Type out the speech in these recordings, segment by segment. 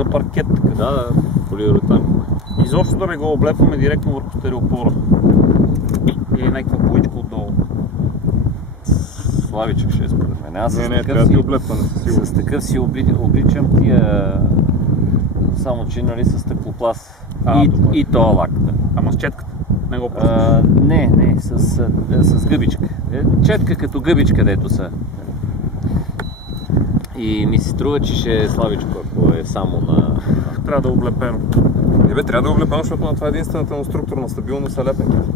за паркет. Да, полиуретан. Изобщо да не го облепваме директно върху стереопора. Или някаква боичка отдолу. Славичък ще е според мен. Аз Не, трябва да ти облепване. С такъв си обличам тия, само че нали с стъклопласт. И тоя лак. Да. Ама с четката? Не го пръскаш? Не, с гъбичка. Четка като гъбичка, дето са. И ми се струва, че ще е слабичко, ако е само на... Трябва да облепем. Трябва да облепем, защото на това е единствената му структурна стабилност е лепенката.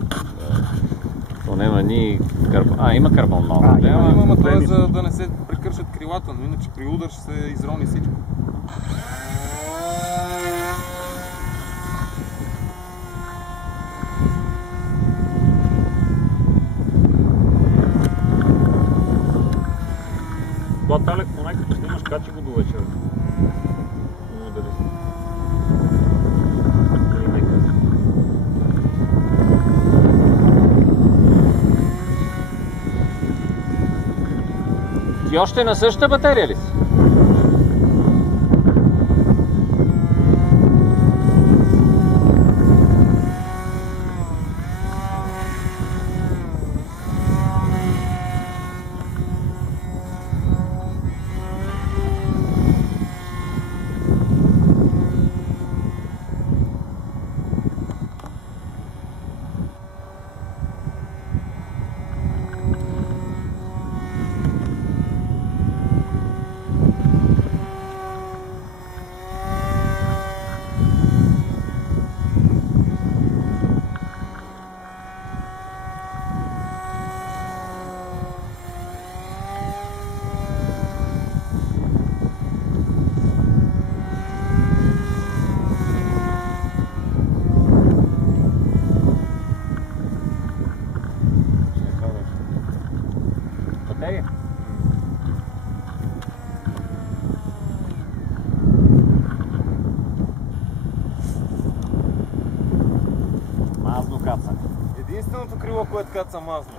То няма ни карбон. Има карбон малко. Има, това е за да не се прекършат крилата, но иначе при удар ще се изрони всичко. Това талек поне като снимаш, качи го до вечера. Ти още на същата батерия ли си? Батерия? Мазно каца. Единственото крило, което каца мазно.